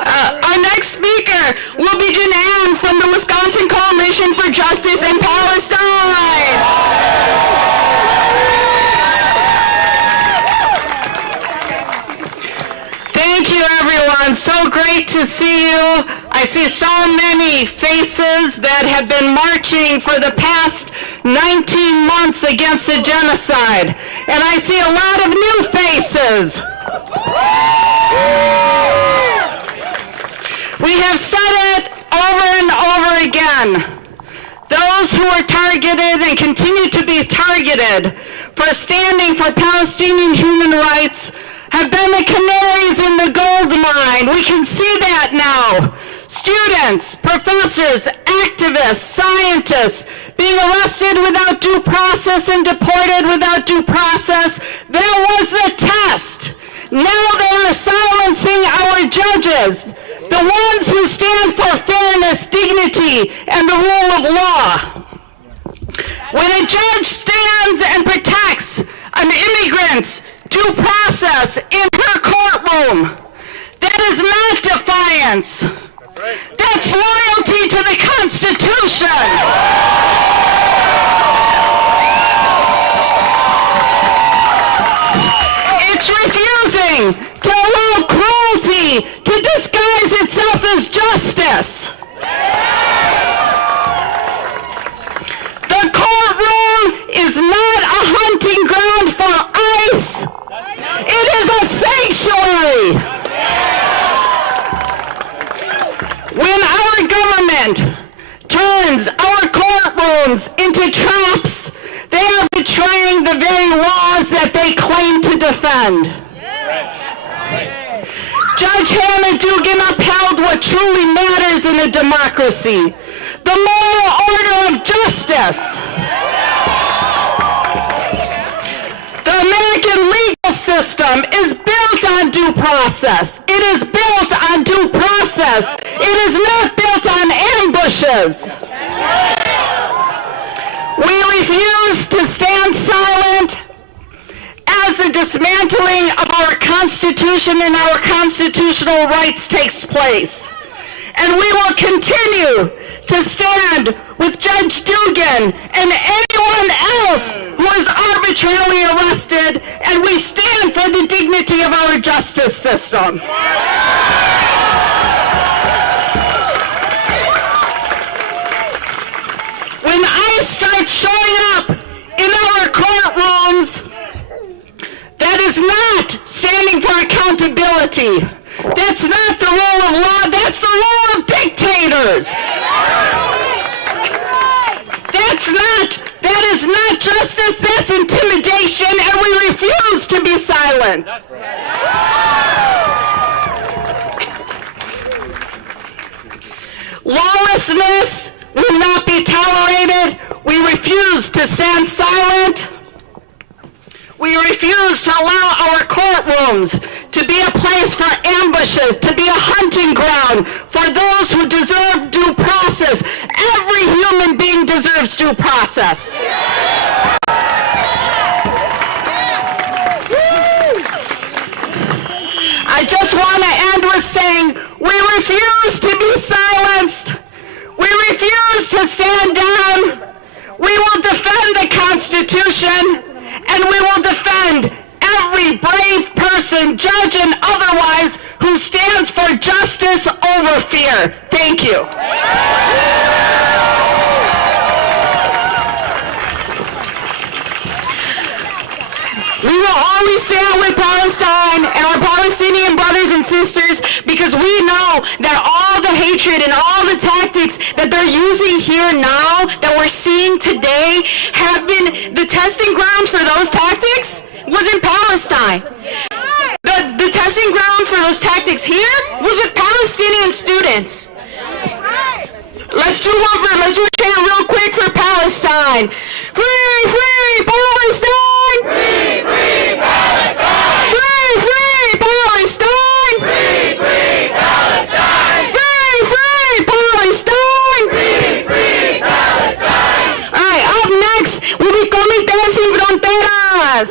Our next speaker will be Dugan from the Wisconsin Coalition for Justice in Palestine. Thank you, everyone. So great to see you. I see so many faces that have been marching for the past 19 months against the genocide. And I see a lot of new faces. We have said it over and over again. Those who are targeted and continue to be targeted for standing for Palestinian human rights have been the canaries in the gold mine. We can see that now. Students, professors, activists, scientists being arrested without due process and deported without due process. That was the test. Now they are silencing our judges, the ones who stand for fairness, dignity, and the rule of law. When a judge stands and protects an immigrant's due process in her courtroom, that is not defiance. That's loyalty to the Constitution. It's refusing to allow cruelty to disguise itself as justice. The courtroom is not a hunting ground for ICE. It is a sanctuary. When our government turns our courtrooms into traps, they are betraying the very laws that they claim to defend. Judge Hannah Dugan upheld what truly matters in a democracy, the moral order of justice. The American legal system is built on due process. It is built on due process. It is not built on ambushes. We refuse to stand silent as the dismantling of our Constitution and our constitutional rights takes place. And we will continue to stand with Judge Dugan and anyone else who is arbitrarily arrested, and we stand for the dignity of our justice system. When ICE starts showing up in our courtrooms, that is not standing for accountability. That's not the rule of law. That's the rule of dictators. That is not justice. That's intimidation, and we refuse to be silent. Lawlessness will not be tolerated. We refuse to stand silent. We refuse to allow our courtrooms to be a place for ambushes, to be a hunting ground for those who deserve due process. Every human being deserves due process. I just want to end with saying we refuse to be silenced. We refuse to stand down. We will defend the Constitution. And we will defend every brave person, judge and otherwise, who stands for justice over fear. Thank you. We will always stand with Palestine and our Palestinian brothers and sisters, because we know that all the hatred and all the tactics that they're using here now, that we're seeing today, have been the testing ground for those tactics was in Palestine. The testing ground for those tactics here was with Palestinian students. Let's do a chant real quick for Palestine. Free, free Palestine! Free, free Palestine! Free, free Palestine! Free, free Palestine! Free, free Palestine! Free, free Palestine! All right, up next will be Comité Sin Fronteras.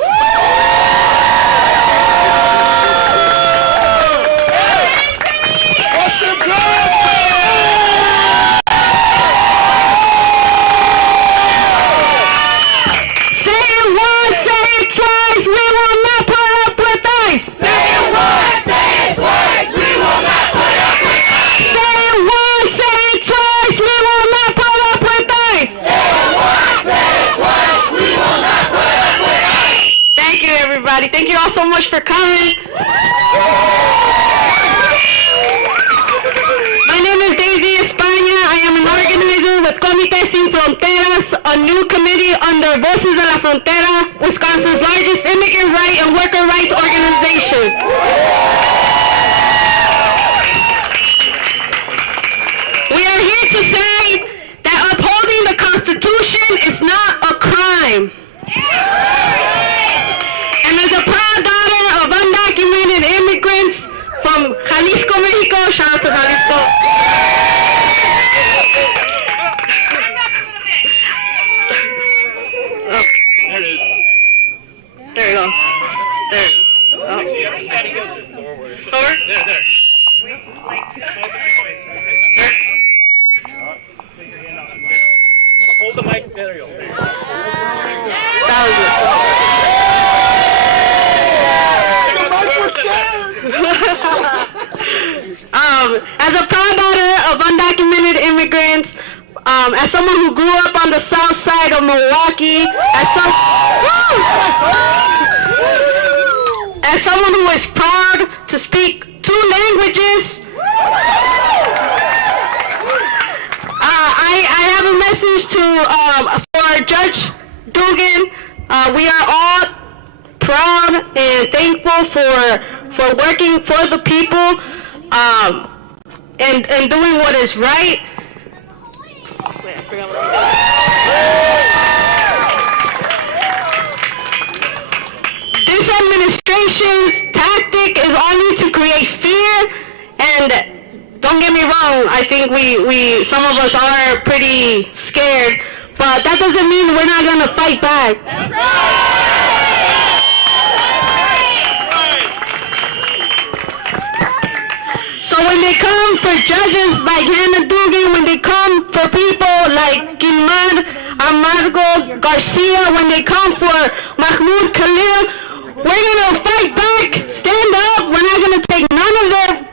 much for coming. My name is Daisy España. I am an organizer with Comité Sin Fronteras, a new committee under Voces de la Frontera, Wisconsin's largest immigrant right and worker rights organization. We are here to say that upholding the Constitution is not a crime. And as a proud daughter of undocumented immigrants from Jalisco, Mexico, shout out to Jalisco. There it is. There you go. There. Oh. Actually, you have to stand against it. Forward. Forward? There. There. Hold the mic. There you go. That was it. As a proud daughter of undocumented immigrants, as someone who grew up on the south side of Milwaukee, as someone who is proud to speak 2 languages, I have a message for Judge Dugan. We are all proud and thankful for working for the people and doing what is right. Wait, I forgot what this administration's tactic is only to create fear, and don't get me wrong, I think we some of us are pretty scared, but that doesn't mean we're not gonna fight back. So when they come for judges like Hannah Dugan, when they come for people like Gilmar Amargo Garcia, when they come for Mahmoud Khalil, we're gonna fight back, stand up, we're not gonna take none of their...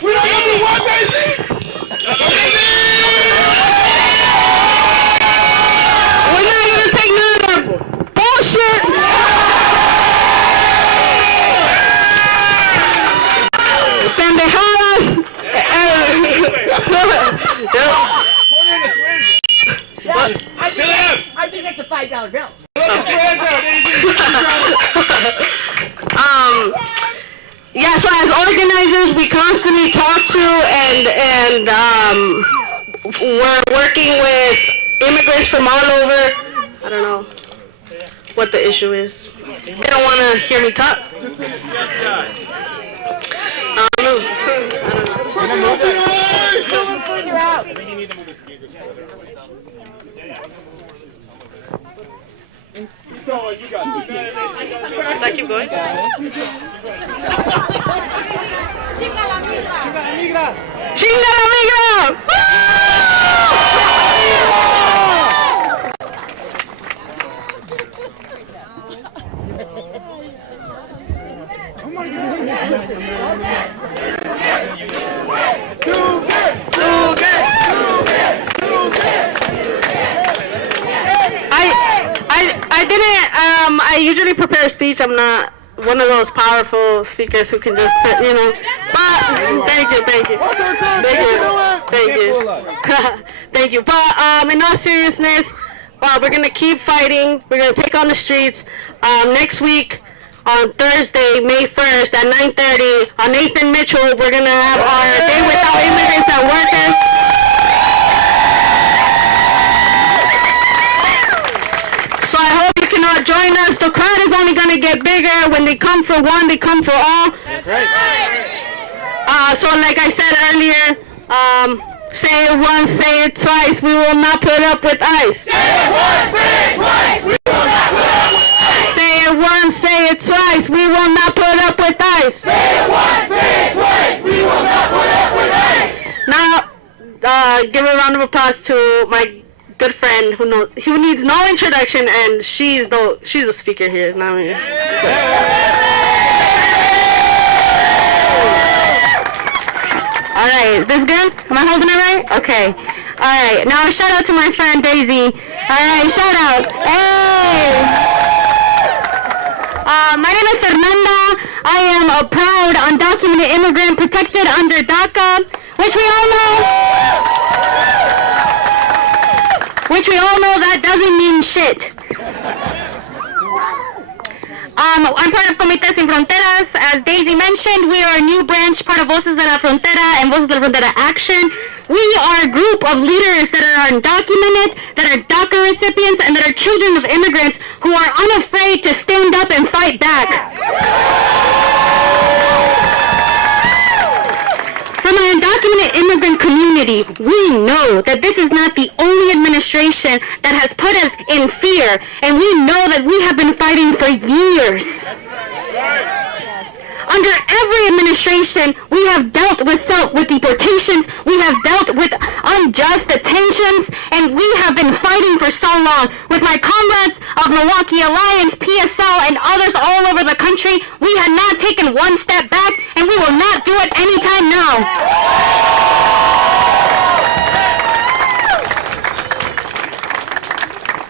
We're not gonna do what, Daisy? We're not gonna take none of their bullshit. Pendejadas. I think that's a $5 bill. Yeah, so as organizers, we constantly talk to and we're working with immigrants from all over. I don't know what the issue is. They don't want to hear me talk. I don't know. Further out. You got this. Should I keep going? Chinga la migra. ¡Chinga la migra! I didn't, I usually prepare a speech. I'm not one of those powerful speakers who can just, but thank you. Thank you. But in all seriousness, we're going to keep fighting. We're going to take on the streets. Next week, on Thursday, May 1st at 9:30, on Nathan Mitchell, we're going to have our Day Without Immigrants and Workers. So I hope you can all join us. The crowd is only going to get bigger. When they come for one, they come for all. That's right. So like I said earlier, say it once, say it twice, we will not put up with ICE. Say it once, say it twice. We will not put up with ICE. Say it once, say it twice, we will not put up with ICE. Say it once, say it twice. We will not put up with ICE. Now, give a round of applause to my good friend who needs no introduction, and she's the speaker here. Not me. All right, this good? Am I holding it right? Okay. All right, now a shout out to my friend Daisy. All right, shout out. Hey! My name is Fernanda. I am a proud undocumented immigrant protected under DACA, which we all know. That doesn't mean shit. I'm part of Comité Sin Fronteras. As Daisy mentioned, we are a new branch, part of Voces de la Frontera and Voces de la Frontera Action. We are a group of leaders that are undocumented, that are DACA recipients, and that are children of immigrants who are unafraid to stand up and fight back. From our undocumented immigrant community, we know that this is not the only administration that has put us in fear, and we know that we have been fighting for years. Under every administration, we have dealt with deportations, we have dealt with unjust detentions, and we have been fighting for so long. With my comrades of Milwaukee Alliance, PSL, and others all over the country, we have not taken one step back, and we will not do it anytime now.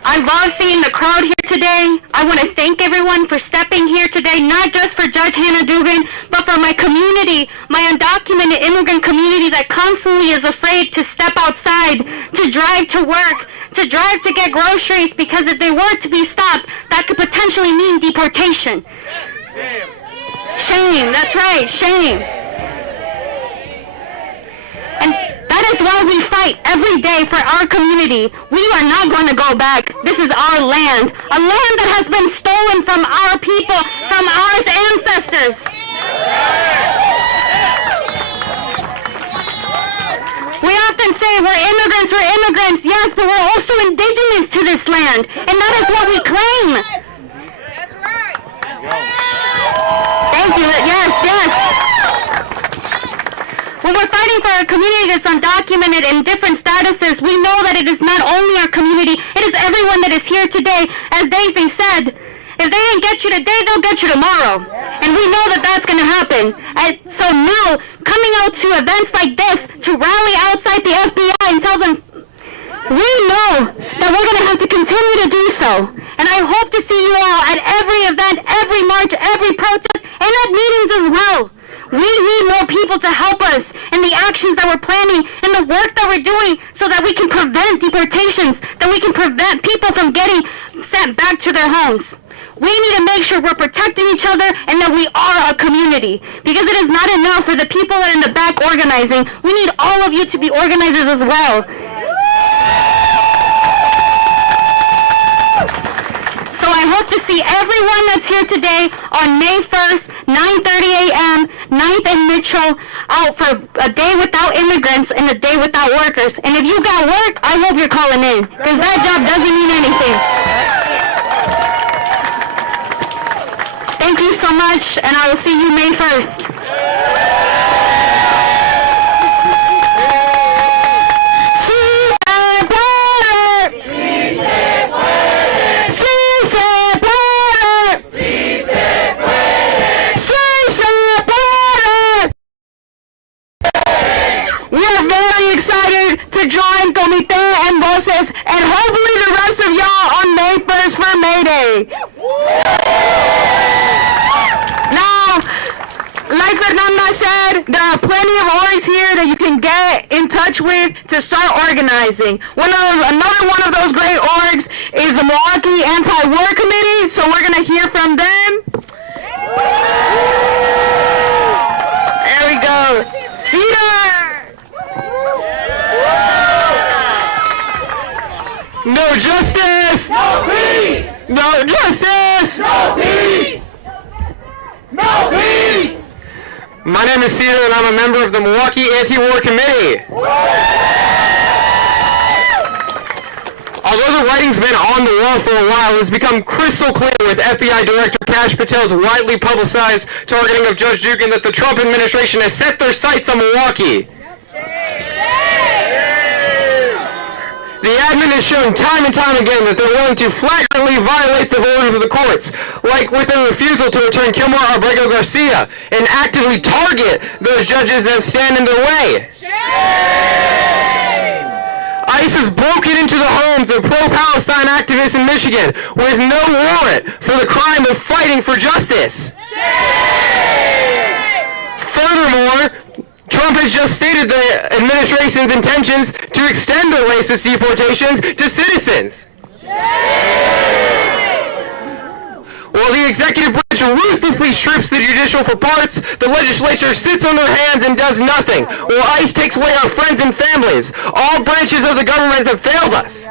I love seeing the crowd here today. I want to thank everyone for stepping here today, not just for Judge Hannah Dugan, but for my community, my undocumented immigrant community that constantly is afraid to step outside, to drive to work, to drive to get groceries, because if they were to be stopped, that could potentially mean deportation. Shame, that's right, shame. And that is why we fight every day for our community. We are not going to go back. This is our land. A land that has been stolen from our people, from our ancestors. We often say we're immigrants, yes, but we're also indigenous to this land. And that is what we claim. That's right. Thank you. Yes, yes. When we're fighting for a community that's undocumented in different statuses, we know that it is not only our community, it is everyone that is here today. As Daisy said, if they didn't get you today, they'll get you tomorrow. And we know that that's going to happen. And so now, coming out to events like this, to rally outside the FBI and tell them, we know that we're going to have to continue to do so. And I hope to see you all at every event, every march, every protest, and at meetings as well. We need more people to help us in the actions that we're planning and the work that we're doing so that we can prevent deportations, that we can prevent people from getting sent back to their homes. We need to make sure we're protecting each other and that we are a community. Because it is not enough for the people that are in the back organizing. We need all of you to be organizers as well. So I hope to see everyone that's here today on May 1st, 9:30 a.m., 9th and Mitchell, out for a day without immigrants and a day without workers. And if you got work, I hope you're calling in, because that job doesn't mean anything. Thank you so much, and I will see you May 1st. To join Comité and Voces, and hopefully the rest of y'all on May 1st for May Day. Now, like Fernanda said, there are plenty of orgs here that you can get in touch with to start organizing. Another one of those great orgs is the Milwaukee Anti-War Committee, so we're going to hear from them. There we go. Cedar! No justice! No peace! No justice! No peace! No peace! My name is Cedar and I'm a member of the Milwaukee Anti-War Committee. Although the writing's been on the wall for a while, it's become crystal clear with FBI Director Kash Patel's widely publicized targeting of Judge Dugan that the Trump administration has set their sights on Milwaukee. The admin has shown time and time again that they're willing to flagrantly violate the orders of the courts, like with their refusal to return Kilmore Abrego Garcia, and actively target those judges that stand in their way. ICE has broken into the homes of pro-Palestine activists in Michigan with no warrant for the crime of fighting for justice. Furthermore, Trump has just stated the administration's intentions to extend the racist deportations to citizens. While the executive branch ruthlessly strips the judicial for parts, the legislature sits on their hands and does nothing, while ICE takes away our friends and families. All branches of the government have failed us.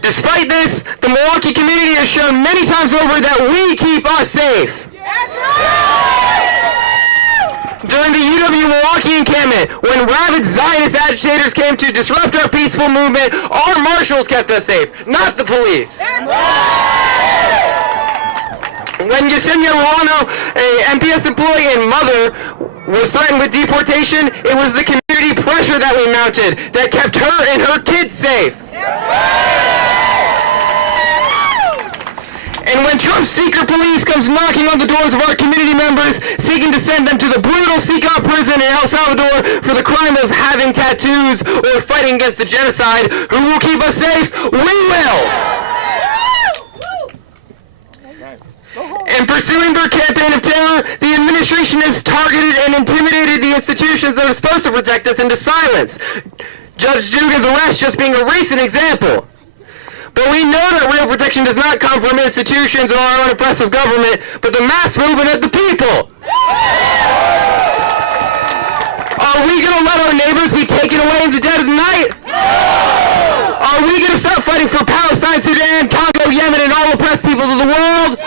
Despite this, the Milwaukee community has shown many times over that we keep us safe. That's right! During the UW Milwaukee encampment, when rabid Zionist agitators came to disrupt our peaceful movement, our marshals kept us safe, not the police. That's right! When Yesenia Ruano, a MPS employee and mother, was threatened with deportation, it was the community pressure that we mounted that kept her and her kids safe. That's right! And when Trump's secret police comes knocking on the doors of our community members, seeking to send them to the brutal Seacock prison in El Salvador for the crime of having tattoos or fighting against the genocide, who will keep us safe? We will! In pursuing their campaign of terror, the administration has targeted and intimidated the institutions that are supposed to protect us into silence. Judge Dugan's arrest just being a recent example. But we know that real protection does not come from institutions or our own oppressive government, but the mass movement of the people. Are we going to let our neighbors be taken away in the dead of the night? Are we going to stop fighting for Palestine, Sudan, Congo, Yemen, and all oppressed peoples of the world?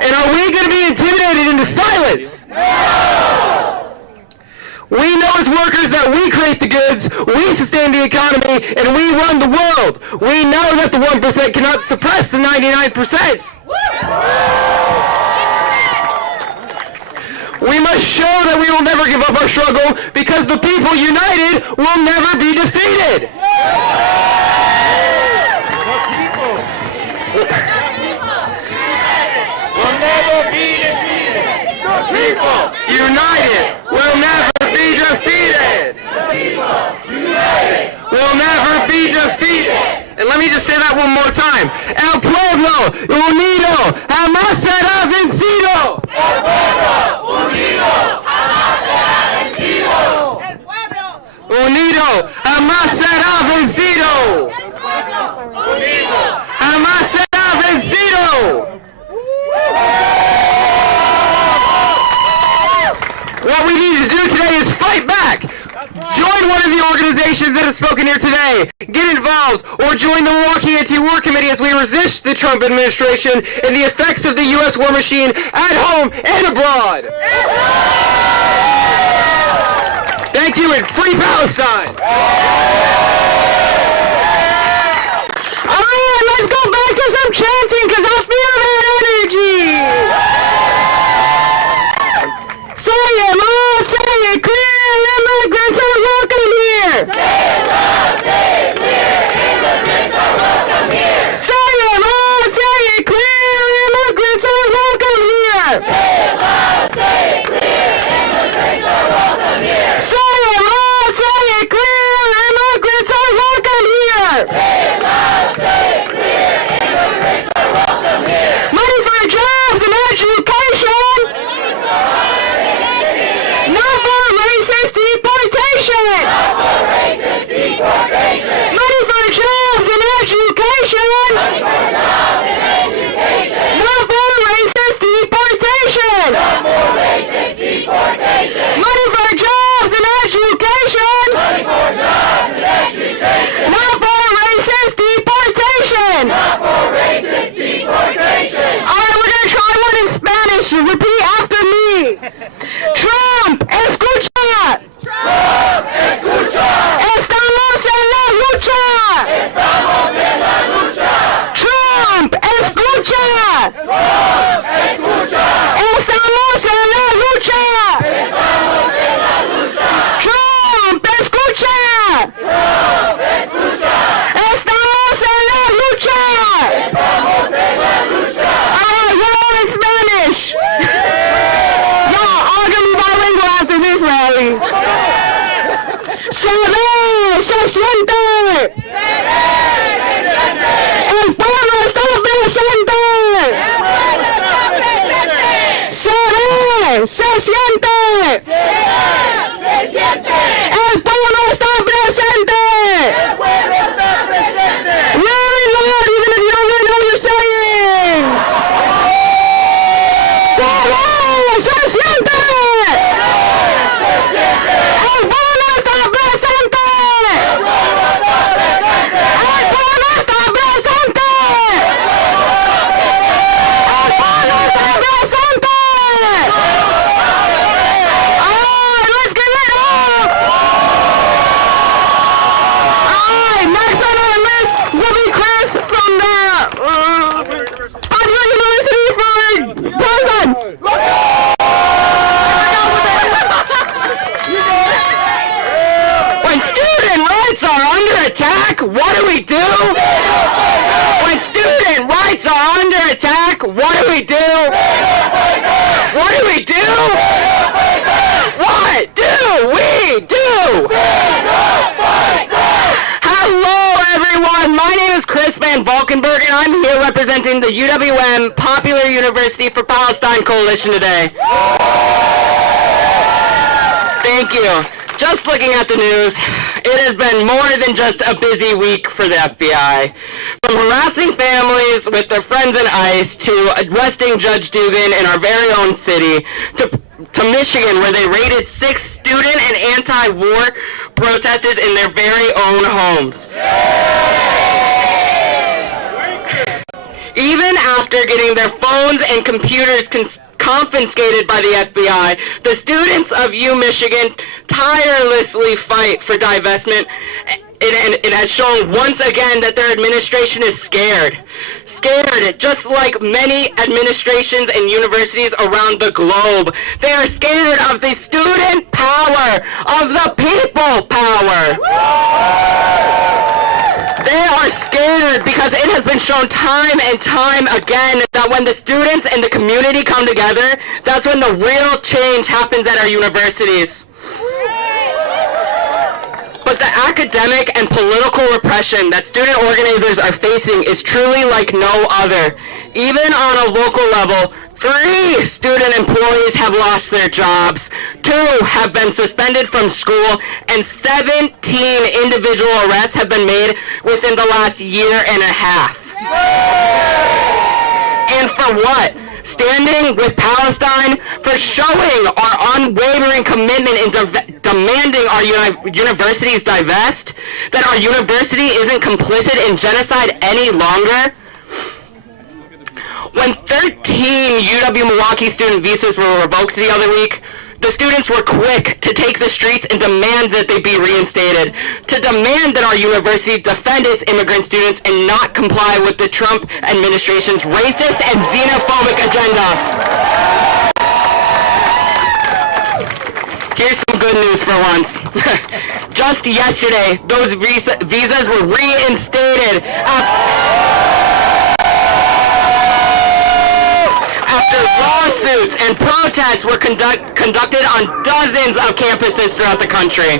And are we going to be intimidated into silence? We know as workers that we create the goods, we sustain the economy, and we run the world. We know that the 1% cannot suppress the 99%. We must show that we will never give up our struggle, because the people united will never be defeated. Will never be defeated. The people United will never be defeated. Will never be defeated. And let me just say that one more time. El pueblo unido jamás será vencido. El pueblo unido jamás será vencido. El pueblo, Unido jamás será vencido. el pueblo, Unido. Jamás será vencido. What we need to do today is fight back. Join one of the organizations that have spoken here today. Get involved or join the Milwaukee Anti-War Committee as we resist the Trump administration and the effects of the U.S. war machine at home and abroad. Thank you and free Palestine. All right, let's go back to some chanting because I feel that energy. Say it loud, say it clear, immigrants are welcome here. Say it loud, say it clear. Immigrants are welcome here. Say it loud, say it clear, immigrants are welcome here. Say it loud, say it clear. Immigrants are welcome here. Say it loud, say it clear, immigrants are welcome here. Say it loud, say it clear. Immigrants are welcome here. siente! ¡El pueblo está presente! ¡Se ve! ¡Se siente! ¡El pueblo está presente! Really loud, even if you don't really know what you're saying! ¡Se ve! ¡Se siente! ¡El pueblo está presente! ¡El pueblo está presente! ¡El pueblo está presente! ¡Ay, let's give it up! ¡Ay, next on our list will be Chris from the Dugan University for President! When student rights are under attack, what do we do? When student rights are under attack, what do we do? What do we do? What do we do? Hello everyone, my name is Chris Van Valkenburg and I'm here representing the UWM Popular University for Palestine Coalition today. Thank you. Just looking at the news, it has been more than just a busy week for the FBI. From harassing families with their friends in ICE to arresting Judge Dugan in our very own city to Michigan where they raided 6 student and anti-war protesters in their very own homes. Even after getting their phones and computers confiscated by the FBI, the students of Michigan tirelessly fight for divestment. It has shown once again that their administration is scared. Scared, just like many administrations and universities around the globe. They are scared of the student power, of the people power. They are scared because it has been shown time and time again that when the students and the community come together, that's when the real change happens at our universities. But the academic and political repression that student organizers are facing is truly like no other. Even on a local level, 3 student employees have lost their jobs, 2 have been suspended from school, and 17 individual arrests have been made within the last year and a half. And for what? Standing with Palestine, for showing our unwavering commitment in demanding our universities divest, that our university isn't complicit in genocide any longer. When 13 UW Milwaukee student visas were revoked the other week, the students were quick to take the streets and demand that they be reinstated, to demand that our university defend its immigrant students and not comply with the Trump administration's racist and xenophobic agenda. Here's some good news for once. Just yesterday, those visas were reinstated after lawsuits and protests were conducted on dozens of campuses throughout the country.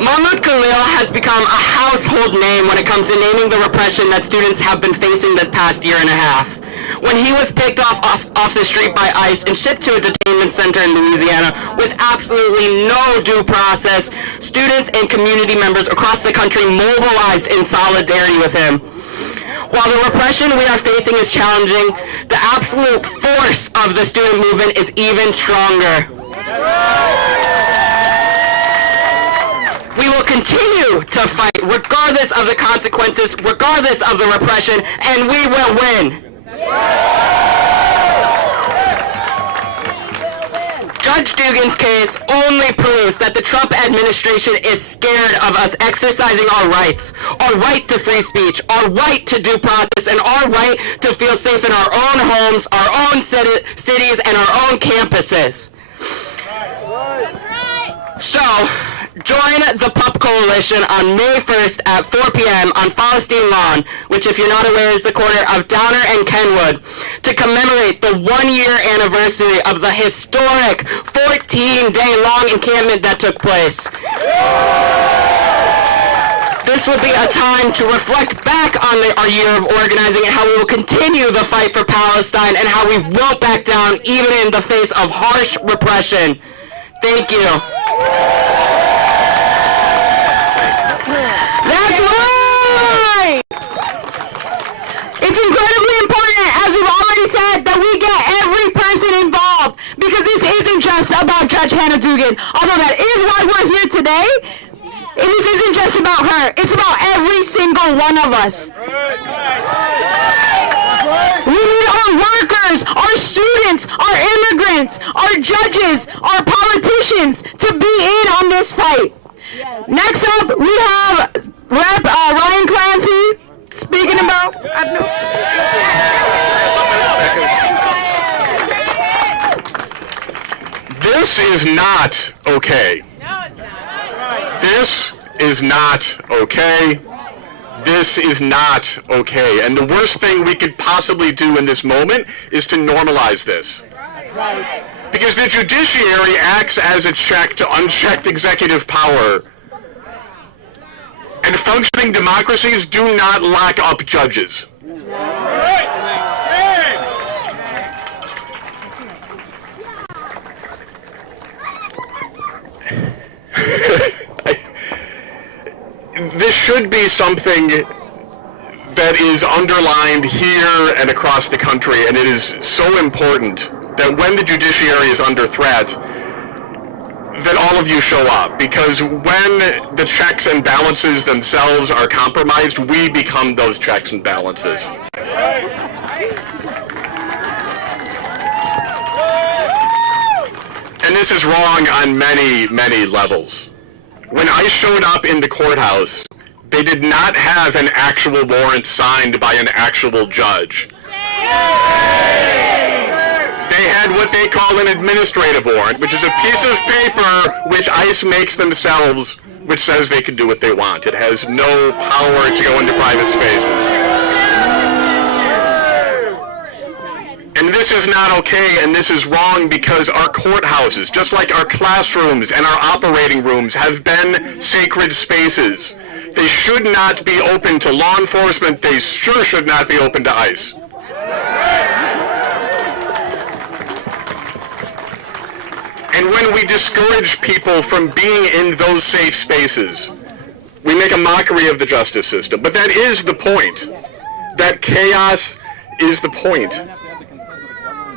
Mahmoud Khalil has become a household name when it comes to naming the repression that students have been facing this past year and a half. When he was picked off the street by ICE and shipped to a detainment center in Louisiana with absolutely no due process, students and community members across the country mobilized in solidarity with him. While the repression we are facing is challenging, the absolute force of the student movement is even stronger. We will continue to fight regardless of the consequences, regardless of the repression, and we will win. Judge Dugan's case only proves that the Trump administration is scared of us exercising our right to free speech, our right to due process, and our right to feel safe in our own homes, our own cities, and our own campuses. So, join the PUP Coalition on May 1st at 4 p.m. on Palestine Lawn, which, if you're not aware, is the corner of Downer and Kenwood, to commemorate the 1-year anniversary of the historic 14-day-long encampment that took place. this would be a time to reflect back on our year of organizing and how we will continue the fight for Palestine and how we won't back down even in the face of harsh repression. Thank you. That's right! It's incredibly important, as we've already said, that we get every person involved, because this isn't just about Judge Hannah Dugan. Although that is why we're here today, this isn't just about her. It's about every single one of us. We need our workers, our students, our immigrants, our judges, our politicians to be in on this fight. Next up, we have Rep. Ryan Clancy speaking about... This is not okay. This is not okay. This is not okay. And the worst thing we could possibly do in this moment is to normalize this. Because the judiciary acts as a check to unchecked executive power. And functioning democracies do not lock up judges. This should be something that is underlined here and across the country, and it is so important that when the judiciary is under threat, that all of you show up, because when the checks and balances themselves are compromised, we become those checks and balances. And this is wrong on many, many levels. When I showed up in the courthouse, they did not have an actual warrant signed by an actual judge. They had what they call an administrative warrant, which is a piece of paper which ICE makes themselves, which says they can do what they want. It has no power to go into private spaces. And this is not okay, and this is wrong, because our courthouses, just like our classrooms and our operating rooms, have been sacred spaces. They should not be open to law enforcement. They sure should not be open to ICE. And when we discourage people from being in those safe spaces, we make a mockery of the justice system. But that is the point. That chaos is the point.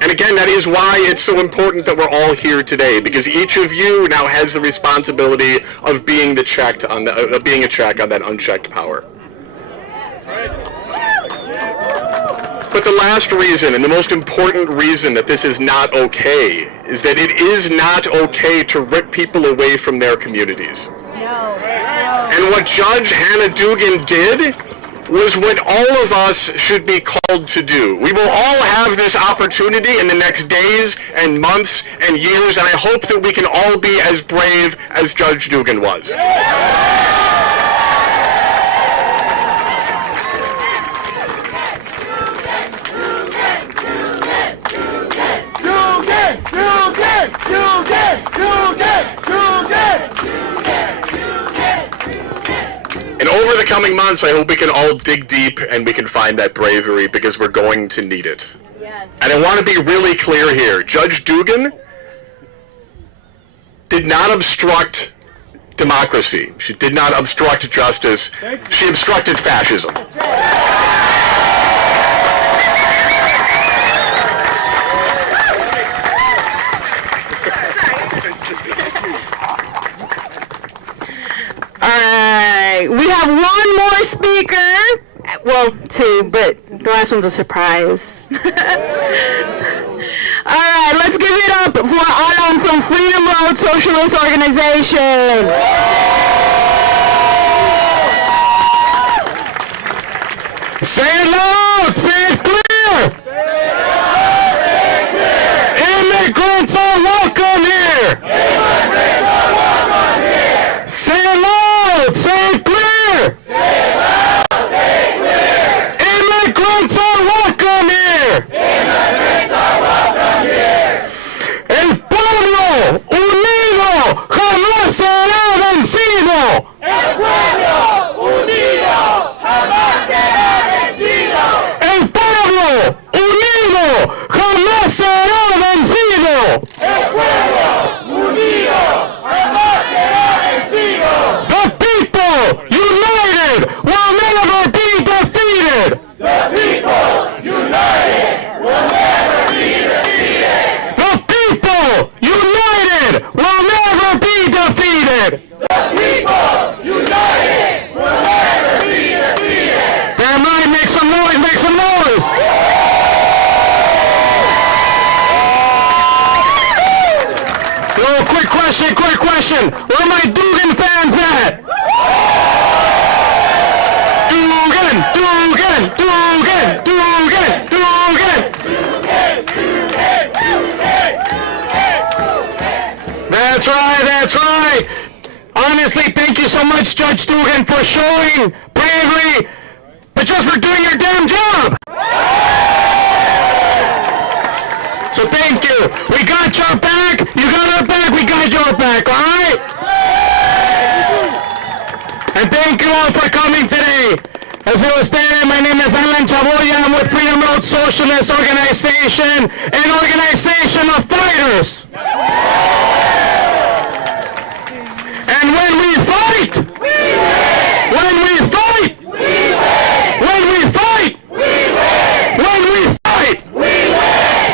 And again, that is why it's so important that we're all here today, because each of you now has the responsibility of being a check on that unchecked power. But the last reason, and the most important reason that this is not okay, is that it is not okay to rip people away from their communities. And what Judge Hannah Dugan did was what all of us should be called to do. We will all have this opportunity in the next days and months and years, and I hope that we can all be as brave as Judge Dugan was. And over the coming months, I hope we can all dig deep and we can find that bravery, because we're going to need it. Yes. And I want to be really clear here. Judge Dugan did not obstruct democracy. She did not obstruct justice. She obstructed fascism. We have one more speaker. Well, two, but the last one's a surprise. All right, let's give it up for Alan from Freedom Road Socialist Organization. Say it loud! Say it clear! Say it loud! Say it clear! Immigrants are welcome here! Immigrants are welcome here! Say it loud! Say it clear! Say it loud! Say it clear! Immigrants are welcome here! Immigrants are welcome here! El pueblo unido jamás será vencido! El pueblo unido El pueblo unido jamás será vencido. The people united will never be defeated. The people united will never be defeated. The people united will never be defeated. The people united will never be defeated. Damn right, make some noise, make some noise. Quick question. Where are my Dugan fans at? Dugan. That's right. Honestly, thank you so much, Judge Dugan, for showing bravery, but just for doing your damn job. So thank you. We got your back. You got our back. We got your back. All right? And thank you all for coming today. As I was saying, my name is Alan Chaboya. I'm with Freedom Road Socialist Organization, an organization of fighters. And when we fight, when we fight, when we fight, when we fight,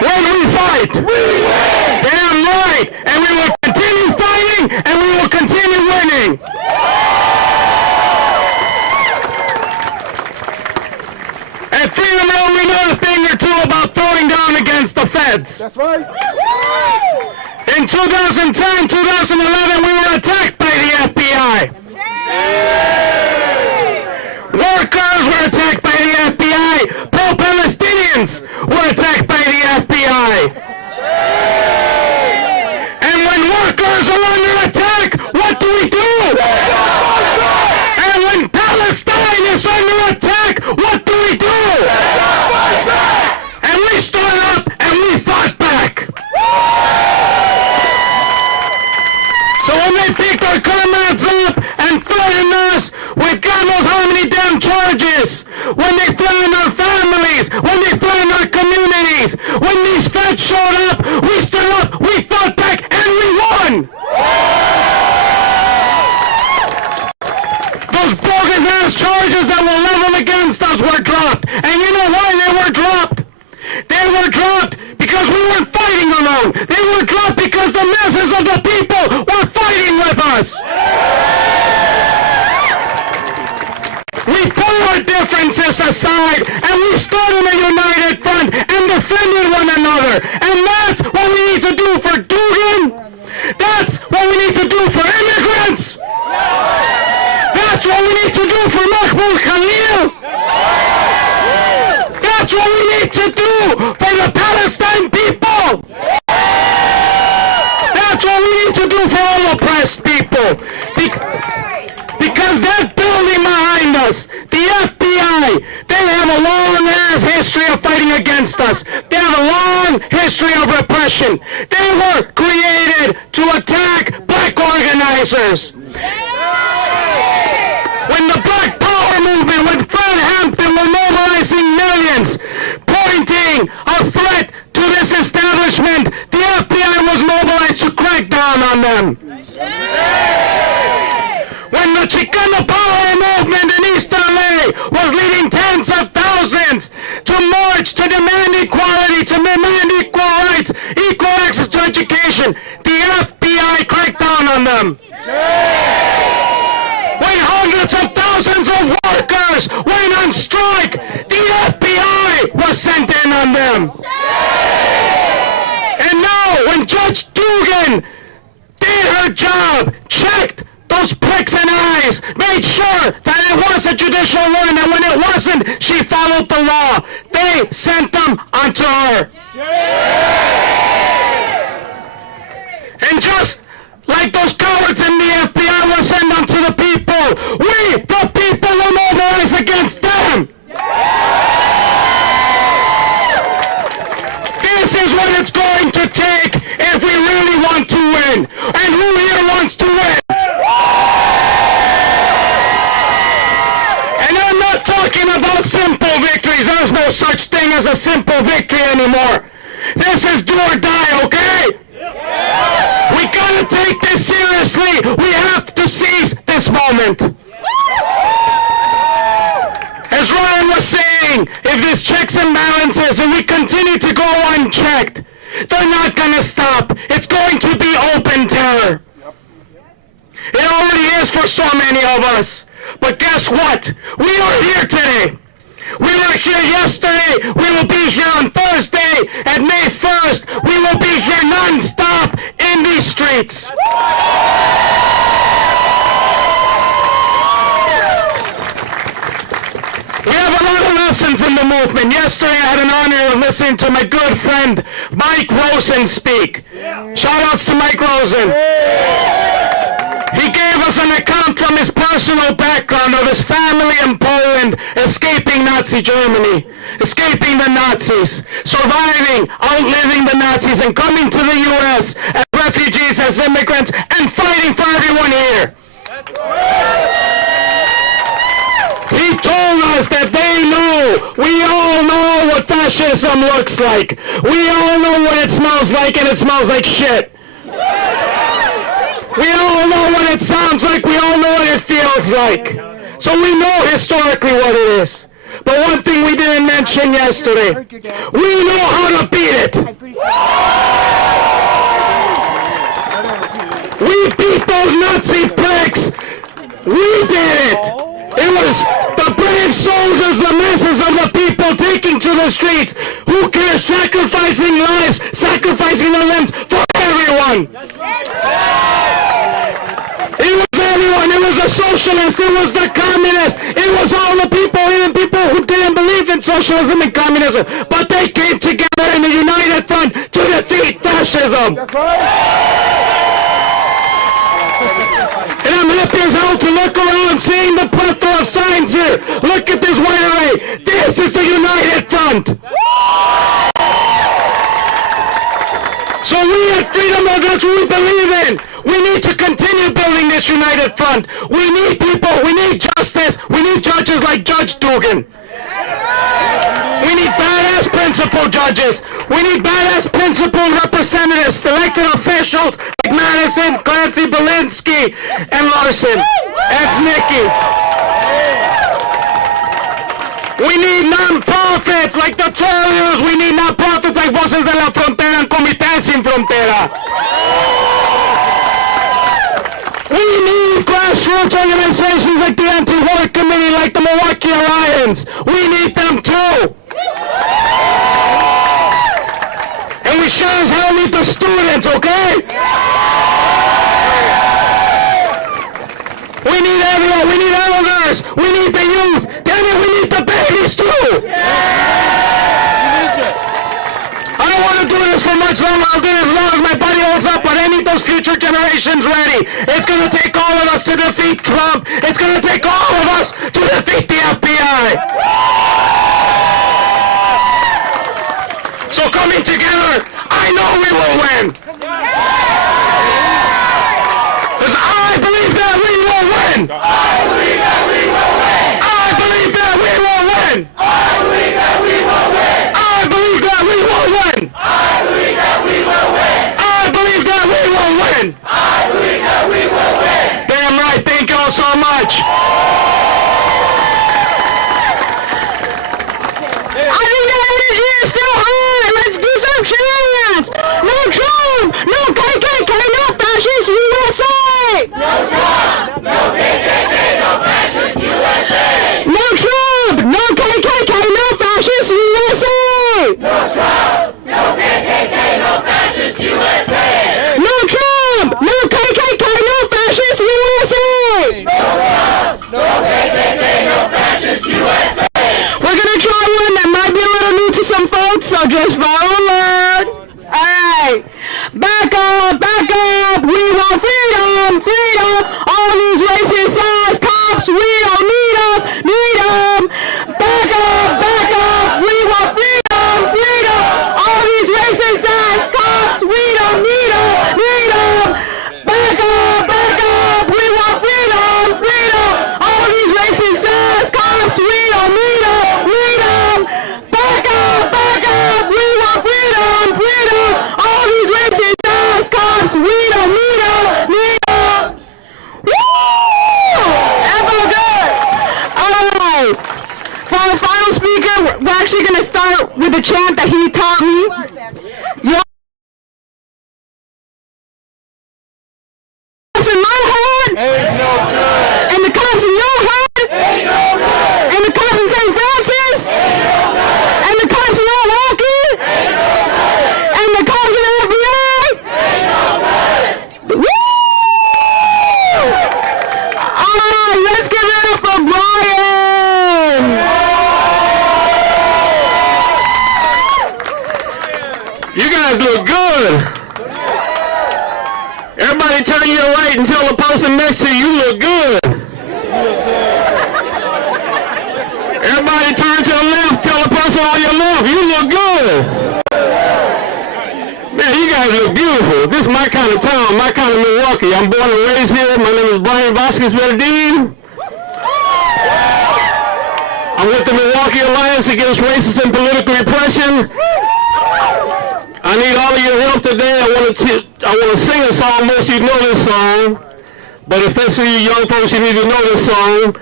when we fight, damn right, and we will continue fighting, and we will continue winning. At Freedom Road, we know a thing or two about throwing down against the feds. That's right. In 2010, 2011, we were attacked by the FBI. Workers were attacked by the FBI. Pro-Palestinians were attacked by the FBI. And when workers are under attack, what do we do? And when Palestine is under attack, what do we do? And we stood up and we fought back. So when they picked our comrades up and threatened us with God knows how many damn charges, when they threatened our families, when they threatened our communities, when these feds showed up, we stood up, we fought back, and we won! Those bogus-ass charges that were leveled against us were dropped. And you know why they were dropped? They were dropped because we weren't fighting alone. They were dropped because the masses of the people were fighting with us. We put our differences aside and we stood in a united front and defended one another. And that's what we need to do for Dugan. That's what we need to do for immigrants. That's what we need to do for Mahmoud Khalil. That's what we need to do for the Palestine people. That's what we need to do for all oppressed people. Because that building behind us, the FBI, they have a long-ass history of fighting against us. They have a long history of repression. They were created to attack black organizers. When the Black Power movement, when Fred Hampton were mobilizing millions, pointing a threat to this establishment, the FBI was mobilized to crack down on them. When the Chicano Power movement in East LA was leading tens of thousands to march to demand equality, to demand equal rights, equal access to education, the FBI cracked down on them. When hundreds of thousands of workers went on strike, the FBI was sent in on them. And now, when Judge Dugan did her job, checked those pricks and eyes, made sure that it was a judicial warrant, and when it wasn't, she followed the law. They sent them onto her. And just like those cowards in the FBI were sent onto the people, we, the people, will mobilize against them. This is what it's going to take if we really want to win. And who here wants to win? And I'm not talking about simple victories. There's no such thing as a simple victory anymore. This is do or die, okay? gotta take this seriously. We have to seize this moment. As Ryan was saying, if there's checks and balances and we continue to go unchecked, they're not gonna stop. It's going to be open terror. It already is for so many of us. But guess what? We are here today. We were here yesterday. We will be here on Thursday. And May 1st, we will be here non-stop in these streets. We have a lot of lessons in the movement. Yesterday, I had an honor of listening to my good friend Mike Rosen speak. Shout-outs to Mike Rosen. He gave us an account from his personal background of his family in Poland, escaping Nazi Germany, escaping the Nazis, surviving, outliving the Nazis, and coming to the U.S. as refugees, as immigrants, and fighting for everyone here. He told us that they know, we all know what fascism looks like. We all know what it smells like, and it smells like shit. We all know what it sounds like. We all know what it feels like. So we know historically what it is. But one thing we didn't mention yesterday, we know how to beat it. We beat those Nazi pricks. We did it. It was the brave soldiers, the masses of the people taking to the streets. Who cares? Sacrificing lives, sacrificing their limbs for everyone. It was everyone. It was the socialists. It was the communists. It was all the people, even people who didn't believe in socialism and communism. But they came together in a united front to defeat fascism. That's right. And I'm happy as hell to look around seeing the plethora of signs here. Look at this white array. This is the united front. So we at Freedom, that's what we believe in. We need to continue building this united front. We need people, we need justice, we need judges like Judge Dugan. We need badass principal judges. We need badass principal representatives, elected officials like Madison, Clancy, Belinsky, and Larson, and Snicky. We need non-profits like the Tories. We need non-profits like Voces de la Frontera and Comité Sin Frontera. We need grassroots organizations like the Anti-War Committee, like the Milwaukee Alliance. We need them too. And we sure as hell need the students, okay? We need everyone. We need elders. We need the youth. Damn it, we need the babies too. I don't want to do this for much longer. I'll do this as long as my body holds up, but I need those future generations ready. It's going to take all of us to defeat Trump. It's going to take all of us to defeat the FBI. So coming together, I know we will win. Because I believe that we will win. I believe that we will win. I believe that we will win. I believe that we will win. I believe that we will win. I believe that we will win. I believe that we will win. I believe that we will win. Damn right. Thank you all so much. I think that energy is still high. Let's do some chants. No Trump, no KKK, no fascist USA. No Trump, no KKK, no fascist USA. No Trump, no KKK, no fascist USA. No Trump, no KKK, no fascist USA. No Trump, no KKK, no fascist USA. No Trump, no KKK, no fascist USA. We're gonna try one that might be a little new to some folks, so just follow along. Alright. Back up, back up. We want freedom, freedom. All these racist ass cops, we don't need them, need them. Back up. We want freedom, freedom. All these racist ass cops, we don't need them, need them. Back up. We want freedom, freedom. All these racist ass cops, we don't need them, need them. Back up. We want freedom, freedom. All these racist ass cops, we don't need them. actually going to start with the chant that he taught me. Your cops in my head, and the cops in your head, and the cops in St. Francis, and the cops in Milwaukee, and the cops in the FBI. Woo! All right, let's give it up for Brian. You guys look good. Everybody turn your right and tell the person next to you look good. Everybody turn to the left, tell the person on your left you look good. Man, you guys look beautiful. This is my kind of town, my kind of Milwaukee. I'm born and raised here. My name is Brian Vasquez Verdeen. I'm with the Milwaukee Alliance Against Racist and Political Repression. I need all of your help today. I want to sing a song. Most of you know this song, but especially you young folks, you need to know this song.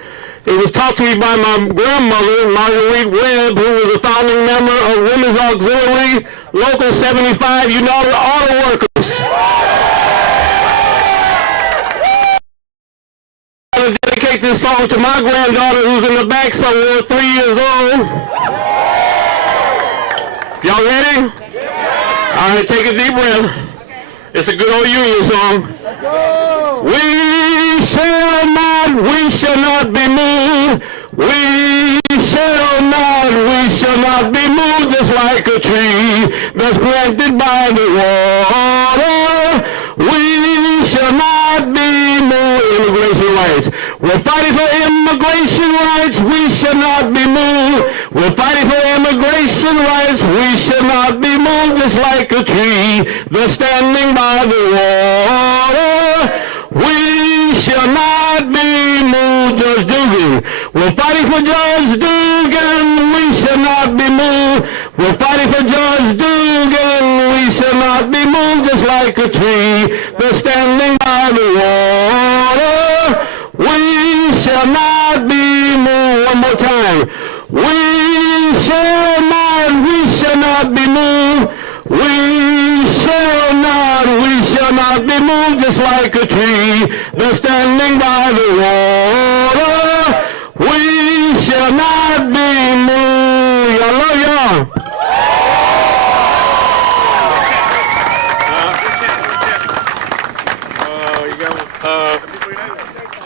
It was taught to me by my grandmother, Marguerite Webb, who was a founding member of Women's Auxiliary, Local 75, United Auto Workers. I want to dedicate this song to my granddaughter, who's in the back somewhere, 3 years old. Y'all ready? All right, take a deep breath. It's a good old Union song. Let's go. We shall not be moved. We shall not be moved, just like a tree that's planted by the water. We shall not be moved. Immigration rights. We're fighting for immigration rights. We shall not be moved. We're fighting for immigration rights. We shall not be moved, just like a tree that's standing by the water. We shall not be moved, Judge Dugan. We're fighting for Judge Dugan. We shall not be moved. We're fighting for Judge Dugan. We shall not be moved, just like a tree that's standing by the water. We shall not be moved. One more time. We shall not be moved. We shall not be moved, just like a tree that's standing by the water. We shall not be moved. I love y'all.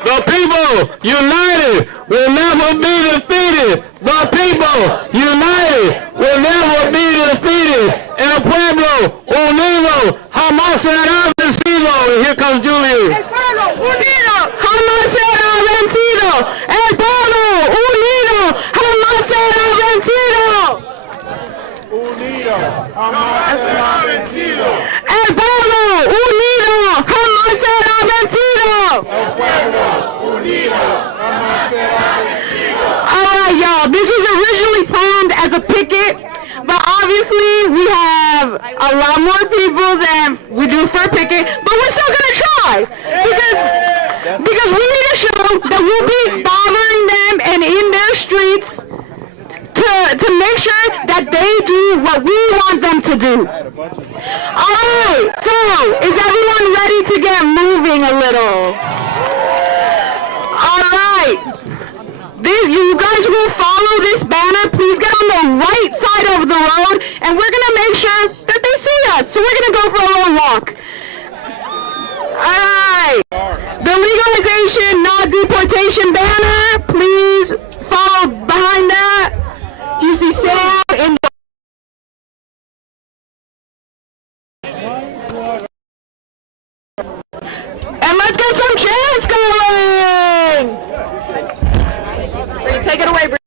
The people united will never be defeated. The people united will never be defeated. El pueblo unido jamás será vencido. And here comes Julian. El pueblo unido jamás será vencido. El pueblo unido jamás será vencido. Unido, jamás será vencido. El pueblo unido jamás será vencido. El pueblo unido, jamás será vencido. All right, y'all. This was originally planned as a picket, but obviously we have a lot more people than we do for a picket. But we're still gonna try because we need to show that we'll be bothering them and in their streets to make sure that they do what we want them to do. Alright, so is everyone ready to get moving a little? Alright, you guys will follow this banner. Please get on the right side of the road and we're gonna make sure that they see us. So we're gonna go for a little walk. Alright, the legalization, not deportation banner, please follow behind that. You see Sam in the and let's get some chants going! Take it away, Bree.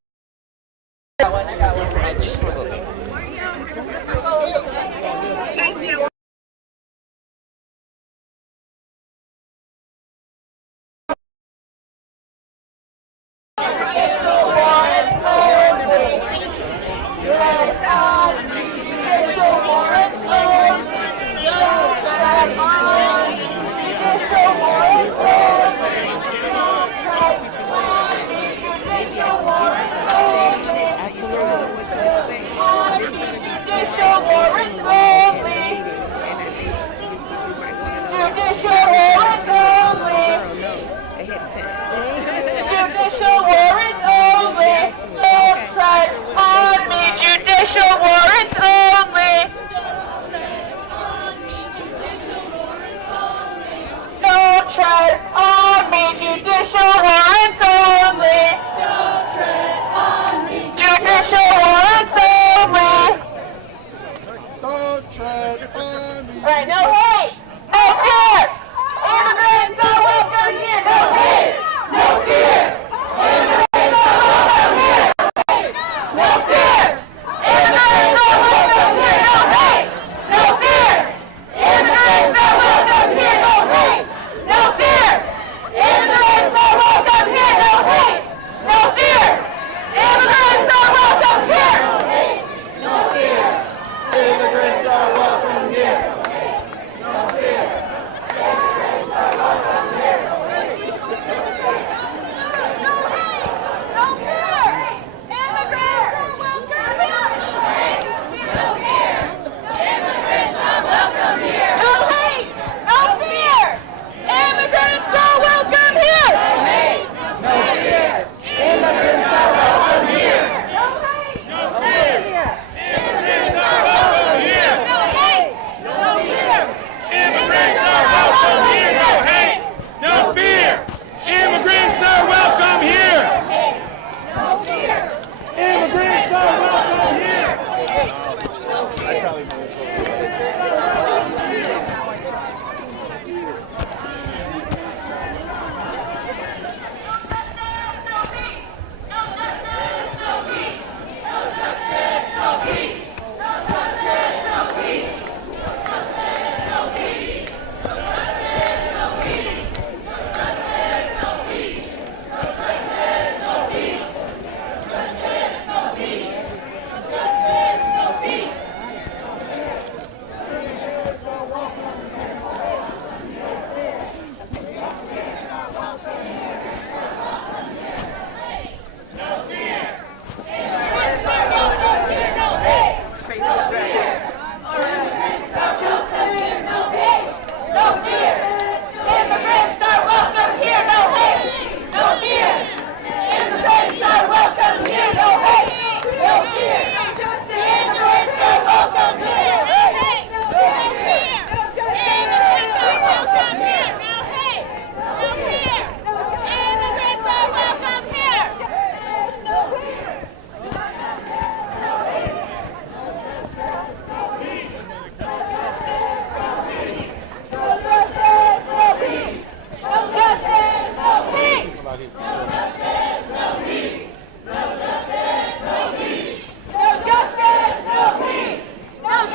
No justice, no peace. No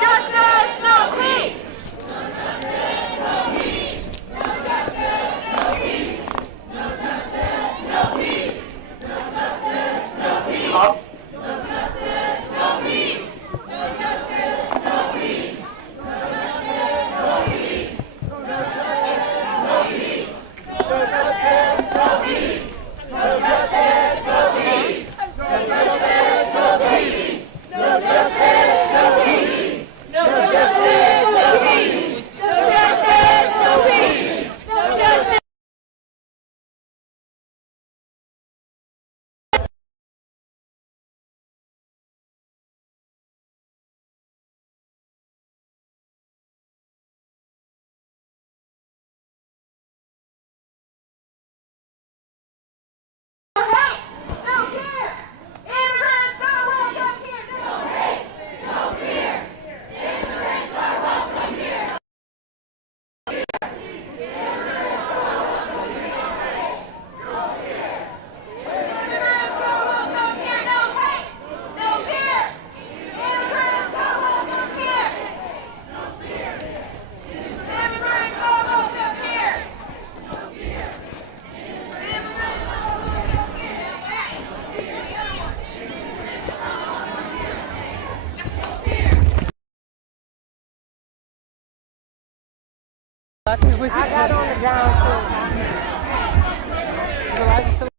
justice, no peace. I got on the down too.